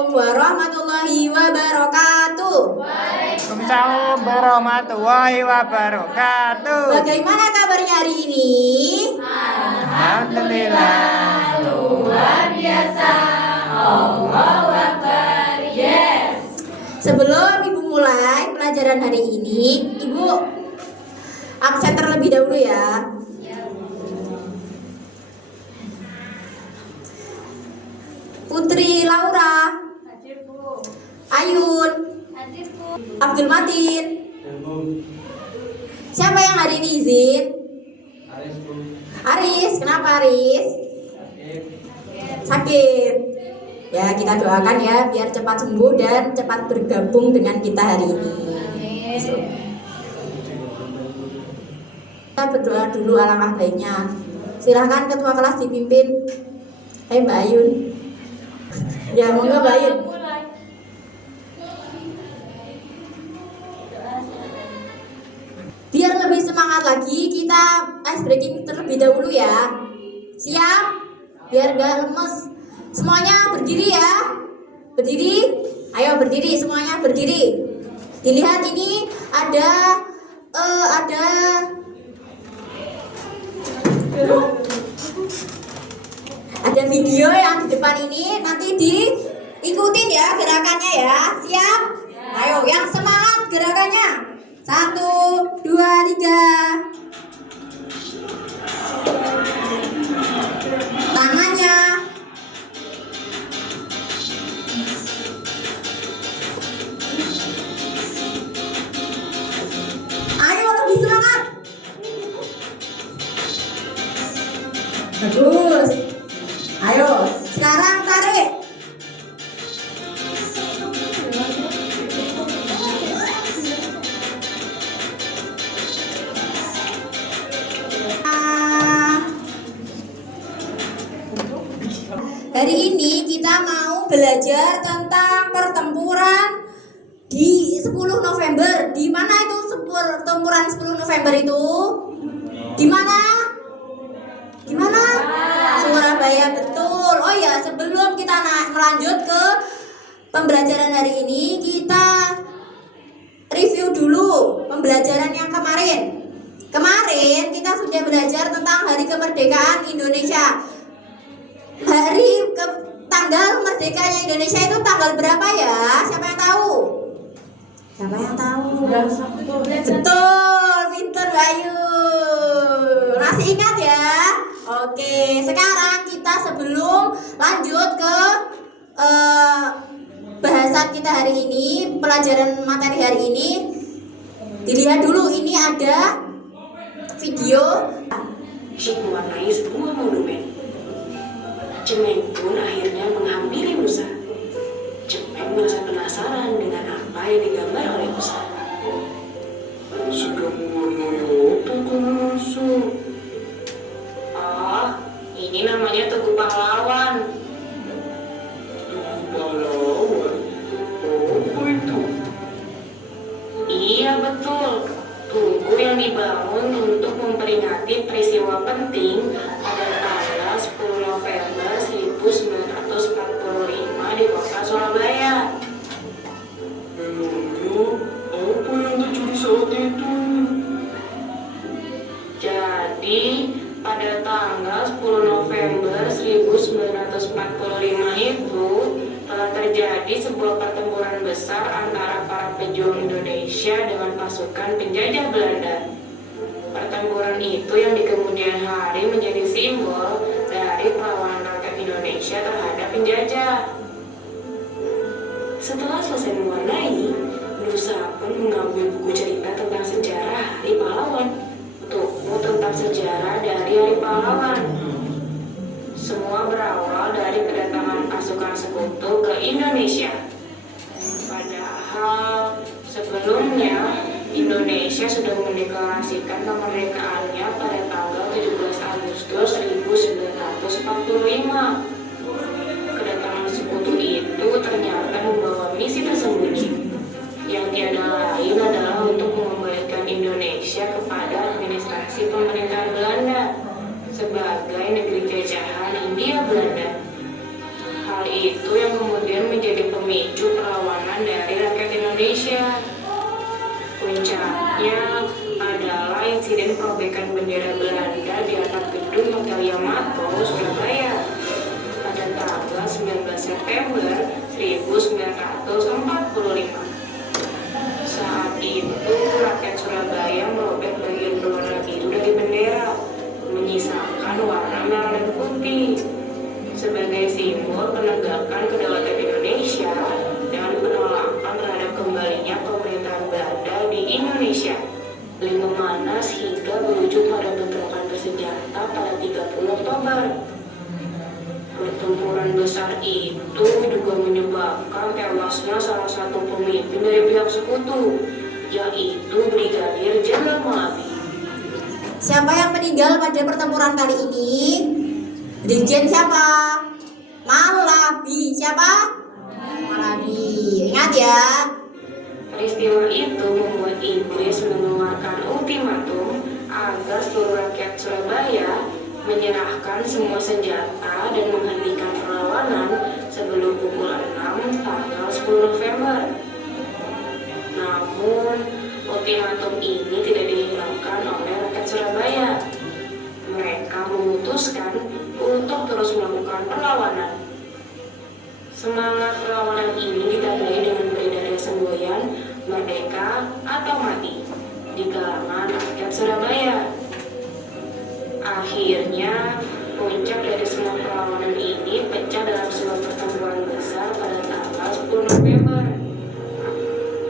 Assalamualaikum warahmatullahi wabarakatuh. Waalaikumsalam warahmatullahi wabarakatuh. Bagaimana kabarnya hari ini? Alhamdulillah. Luar biasa. Allahu Akbar. Yes. Sebelum Ibu mulai pelajaran hari ini, Ibu absen terlebih dahulu ya. Putri Laura, Ayun, Abdul Matin. Siapa yang hari ini izin? Aris. Kenapa Aris? Sakit. Ya, kita doakan ya biar cepat sembuh dan cepat bergabung dengan kita hari ini. Kita berdoa dulu alangkah baiknya. Silahkan ketua kelas dipimpin. Hai Mbak Ayun. Ya, monggo Mbak Ayun. Biar lebih semangat lagi, kita ice breaking terlebih dahulu ya. Siap? Biar gak lemes. Semuanya berdiri ya. Berdiri. Ayo berdiri, semuanya berdiri. Dilihat ini ada video yang di depan ini, nanti diikutin ya gerakannya ya. Siap? Ayo yang semangat gerakannya. 1, 2, 3. Tangannya. Ayo lebih semangat. Bagus. Ayo, sekarang tarik. Hari ini kita mau belajar tentang pertempuran di 10 November. Di mana itu pertempuran 10 November itu? Di mana? Di mana? Surabaya, betul. Oh ya, sebelum kita melanjut ke pembelajaran hari ini, kita review dulu pembelajaran yang kemarin. Kemarin kita sudah belajar tentang Hari Kemerdekaan Indonesia. Tanggal merdekanya Indonesia itu tanggal berapa ya? Siapa yang tahu? Siapa yang tahu? Betul, pinter Bayu. Masih ingat ya? Oke, sekarang kita sebelum lanjut ke bahasan kita hari ini, pelajaran materi hari ini, dilihat dulu ini ada video. Mewarnai sebuah monumen. Cemeng pun akhirnya menghampiri Musa. Cemeng merasa penasaran dengan apa yang digambar oleh Musa. Sudah mewarnai apa kamu Musa? Oh, ini namanya Tugu Pahlawan. Tugu pahlawan? Apa itu? Iya betul. Tugu yang dibangun untuk memperingati peristiwa penting pada tanggal 10 November 1945 di kota Surabaya. Memangnya apa yang terjadi saat itu? Jadi, pada tanggal 10 November 1945 itu telah terjadi sebuah pertempuran besar antara para pejuang Indonesia dengan pasukan penjajah Belanda. Pertempuran itu yang di kemudian hari menjadi simbol dari perlawanan rakyat Indonesia terhadap penjajah. Setelah selesai mewarnai, Nusa pun mengambil buku cerita tentang sejarah Hari Pahlawan. Buku tentang sejarah dari Hari Pahlawan. Semua berawal dari kedatangan pasukan sekutu ke Indonesia. Padahal sebelumnya Indonesia sudah mendeklarasikan kemerdekaannya pada tanggal 17 Agustus 1945. Kedatangan sekutu itu ternyata membawa misi tersembunyi yang tiada lain adalah untuk mengembalikan Indonesia kepada administrasi pemerintahan Belanda sebagai negeri jajahan Hindia Belanda. Hal itu yang kemudian menjadi insiden perobekan bendera Belanda di atap gedung Hotel Yamato, Surabaya pada tanggal 19 September 1945. Saat itu, rakyat Surabaya merobek bagian berwarna biru dari bendera, menyisakan warna merah dan putih sebagai simbol penegakan kedaulatan Indonesia dan penolakan terhadap kembalinya pemerintahan Belanda di Indonesia. Beli memanas hingga berujung pada bentrokan bersenjata pada 30 Oktober. Pertempuran besar itu juga menyebabkan tewasnya salah satu pemimpin dari pihak sekutu, yaitu Brigadir Jenderal Malabi. Siapa yang meninggal pada pertempuran kali ini? Brigjen siapa? Malabi. Siapa? Malabi. Ingat ya. Peristiwa itu membuat Inggris mengeluarkan ultimatum agar seluruh rakyat Surabaya menyerahkan semua senjata dan menghentikan perlawanan sebelum pukul 6 tanggal 10 November. Namun, ultimatum ini tidak dihiraukan oleh rakyat Surabaya. Mereka memutuskan untuk terus melakukan perlawanan. Semangat perlawanan ini ditandai dengan beredarnya semboyan merdeka atau mati di kalangan rakyat Surabaya. Akhirnya, puncak dari semua perlawanan ini pecah dalam sebuah pertempuran besar pada tanggal 10 November.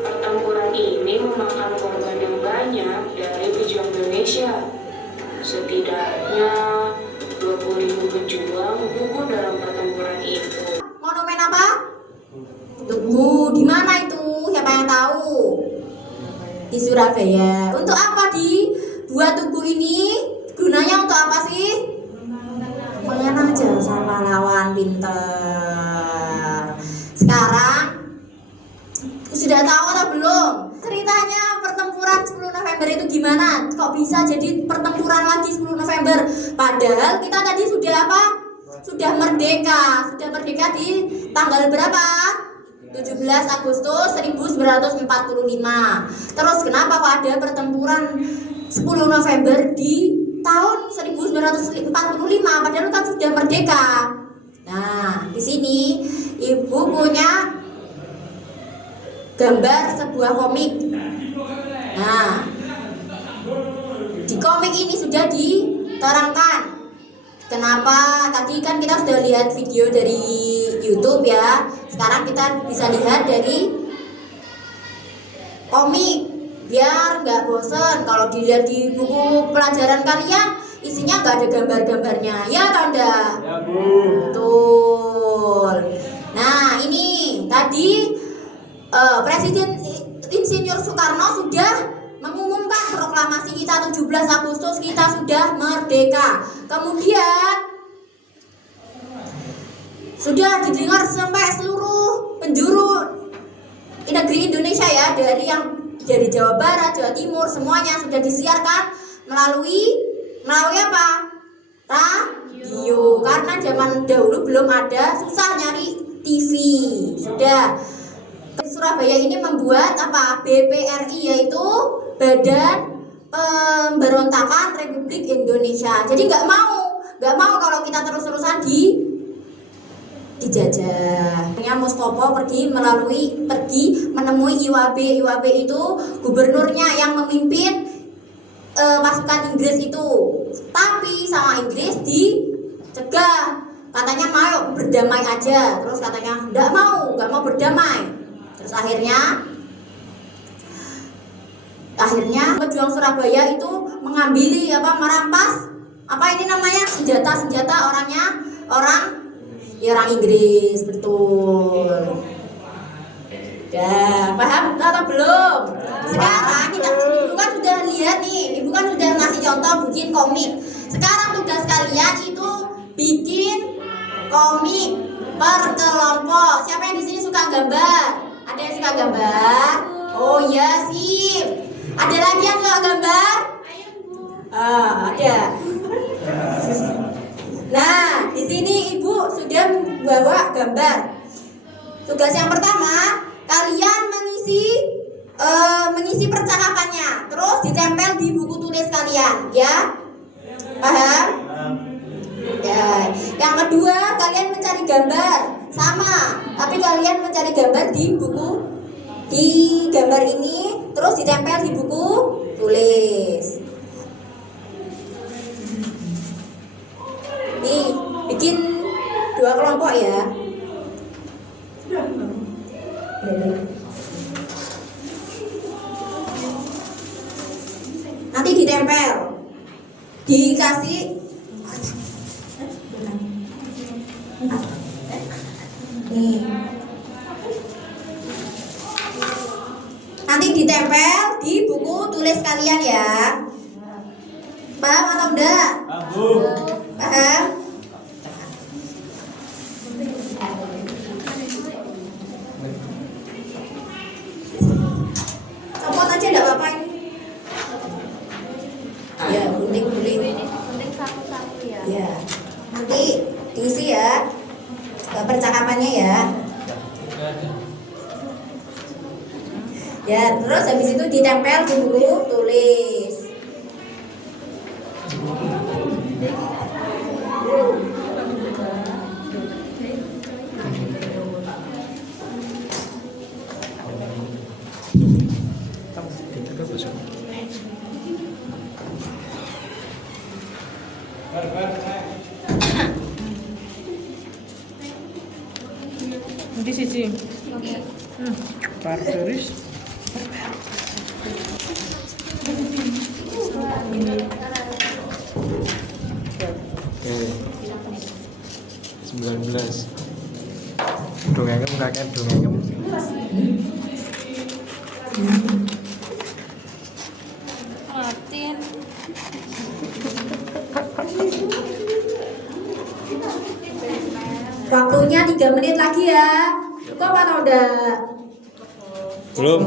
Pertempuran ini memakan korban yang banyak dari pejuang Indonesia. Setidaknya 20.000 pejuang gugur dalam pertempuran itu. Monumen apa? Tugu. Di mana itu? Siapa yang tahu? Di Surabaya. Untuk apa di dua tugu ini? Gunanya untuk apa sih? Pengen aja sama lawan pinter. Sekarang sudah tahu atau belum? Ceritanya pertempuran 10 November itu gimana? Kok bisa jadi pertempuran lagi 10 November? Padahal kita tadi sudah apa? Sudah merdeka. Sudah merdeka di tanggal berapa? 17 Agustus 1945. Terus kenapa kok ada pertempuran 10 November di tahun 1945 padahal kan sudah merdeka. Nah, di sini Ibu punya gambar sebuah komik. Nah, di komik ini sudah diterangkan kenapa. Tadi kan kita sudah lihat video dari YouTube ya. Sekarang kita bisa lihat dari komik. Biar nggak bosen kalau dilihat di buku pelajaran kalian isinya nggak ada gambar-gambarnya, ya atau enggak? Ya, Bu. Betul. Nah ini tadi Presiden Insinyur Soekarno sudah mengumumkan proklamasi kita 17 Agustus kita sudah merdeka. Kemudian sudah didengar sampai seluruh penjuru negeri Indonesia ya, dari Jawa Barat, Jawa Timur, semuanya sudah disiarkan melalui apa? Radio. Karena zaman dahulu belum ada, susah nyari TV. Sudah. Surabaya ini membuat apa? BPRI, yaitu Badan Pemberontakan Republik Indonesia. Jadi nggak mau kalau kita terus-terusan dijajah. Mustopo pergi menemui IWB. IWB itu gubernurnya yang memimpin pasukan Inggris itu. Tapi sama Inggris dicegah. Katanya mau berdamai aja. Terus katanya nggak mau berdamai. Terus akhirnya pejuang Surabaya itu merampas senjata orang Inggris. Betul. Ya, paham atau belum? Sekarang ibu kan sudah lihat nih, ibu kan sudah ngasih contoh bikin komik. Sekarang tugas kalian itu bikin komik per kelompok. Siapa yang di sini suka gambar? Ada yang suka gambar? Oh iya, sip. Ada lagi yang suka gambar? Ada. Nah, di sini ibu sudah membawa gambar. Tugas yang pertama, kalian mengisi percakapannya, terus ditempel di buku tulis kalian. depan, ya? Paham? Ya. Yang kedua, kalian mencari gambar sama, tapi kalian mencari gambar di buku, di gambar ini, terus ditempel di buku tulis. Nih, bikin 2 kelompok ya. Nanti ditempel, dikasih nih, nanti ditempel di buku tulis kalian ya. Paham atau enggak? Paham? Copot aja enggak apa-apa ini. Ya, gunting boleh. Penting satu-satu ya. Ya. Nanti diisi ya percakapannya ya. Ya, terus habis itu ditempel di buku tulis. Di sisi. Parturis. Oke. 19. Dongengem kakek dongengem. Martin. Waktunya 3 menit lagi ya. Cukup atau udah? Belum.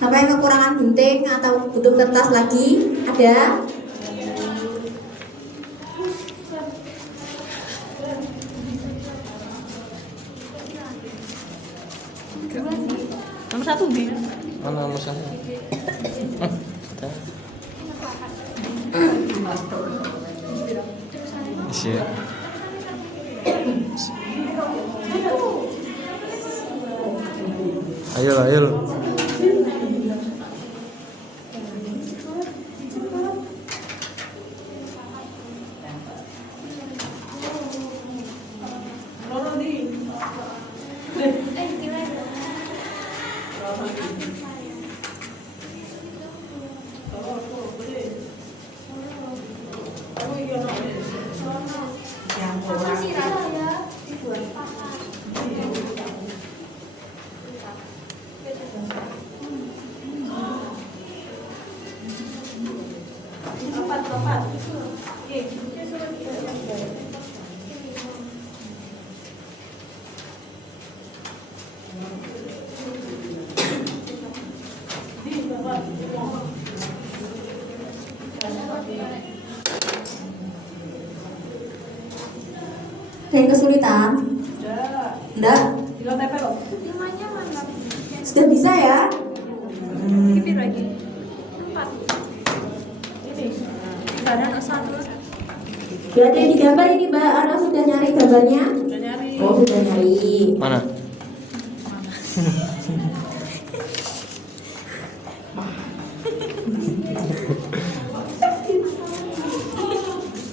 Apa yang kekurangan gunting atau butuh kertas lagi? Ada? Nomor 1 B. Mana masalah? Isi. Ayo, ayo. Dan kesulitan? Enggak? Limanya mana? Sudah bisa ya? Kipir lagi. 4. Ini. Badan satu. Berarti yang digambar ini Mbak, Anda sudah nyari gambarnya? Oh, sudah nyari. Mana?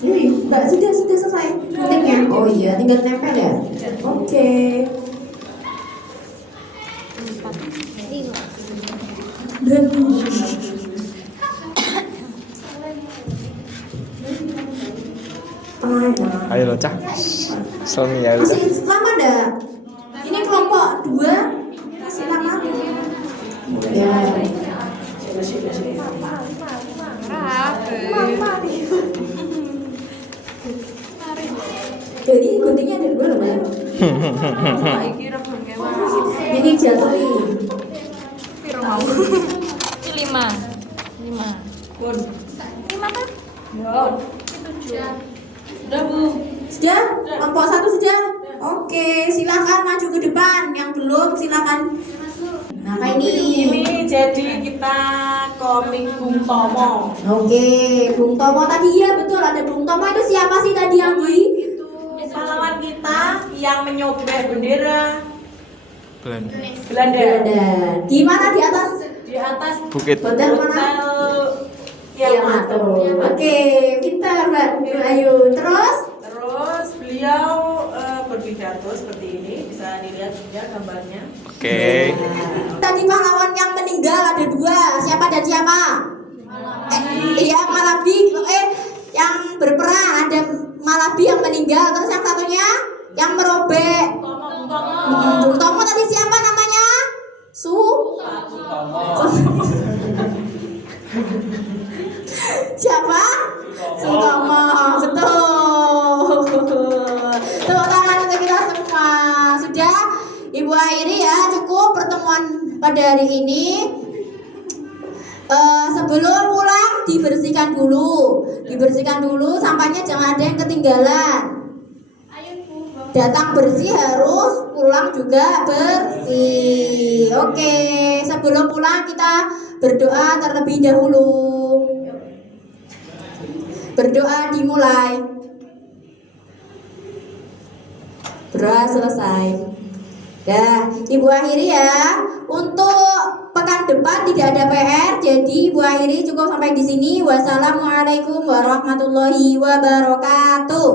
Ini Mbak, sudah selesai guntingnya. Oh iya, tinggal tempel ya. Oke. Dan Ayo lo cah. Selmi ya udah. masih lama enggak? Ini kelompok 2 masih lama. Ya. Jadi guntingnya ada 2 loh Mbak. Ini jatuh nih. Ini 5. 5 kan? Sudah? Kelompok 1 sudah? Oke, silakan maju ke depan. Yang belum silakan. Apa ini? Ini jadi kita komik Bung Tomo. Oke, Bung Tomo tadi ya betul ada Bung Tomo itu siapa sih tadi yang di? Itu pahlawan kita yang menyobek bendera Belanda. Belanda Ada. Di mana di atas? di atas Bukit. Hotel mana? hotel Yamato. Oke, pintar Mbak. Ayo, terus? Terus beliau berpidato seperti ini, bisa dilihat ya gambarnya. Oke. Tadi pahlawan yang meninggal ada dua. Siapa dan siapa? Iya, Malabi. Yang berperang ada Malabi yang meninggal. Terus yang satunya yang merobek. Bung Tomo tadi siapa namanya? Siapa? Sutomo. Betul. Tepuk tangan untuk kita semua. Sudah, Ibu akhiri ya, cukup pertemuan pada hari ini. Sebelum pulang dibersihkan dulu, sampahnya jangan ada yang ketinggalan. Datang bersih harus pulang juga bersih. Oke, sebelum pulang kita berdoa terlebih dahulu. Berdoa dimulai. Berdoa selesai. Dah, Ibu akhiri ya. Untuk pekan depan tidak ada PR, jadi Ibu akhiri cukup sampai di sini. Wassalamualaikum warahmatullahi wabarakatuh.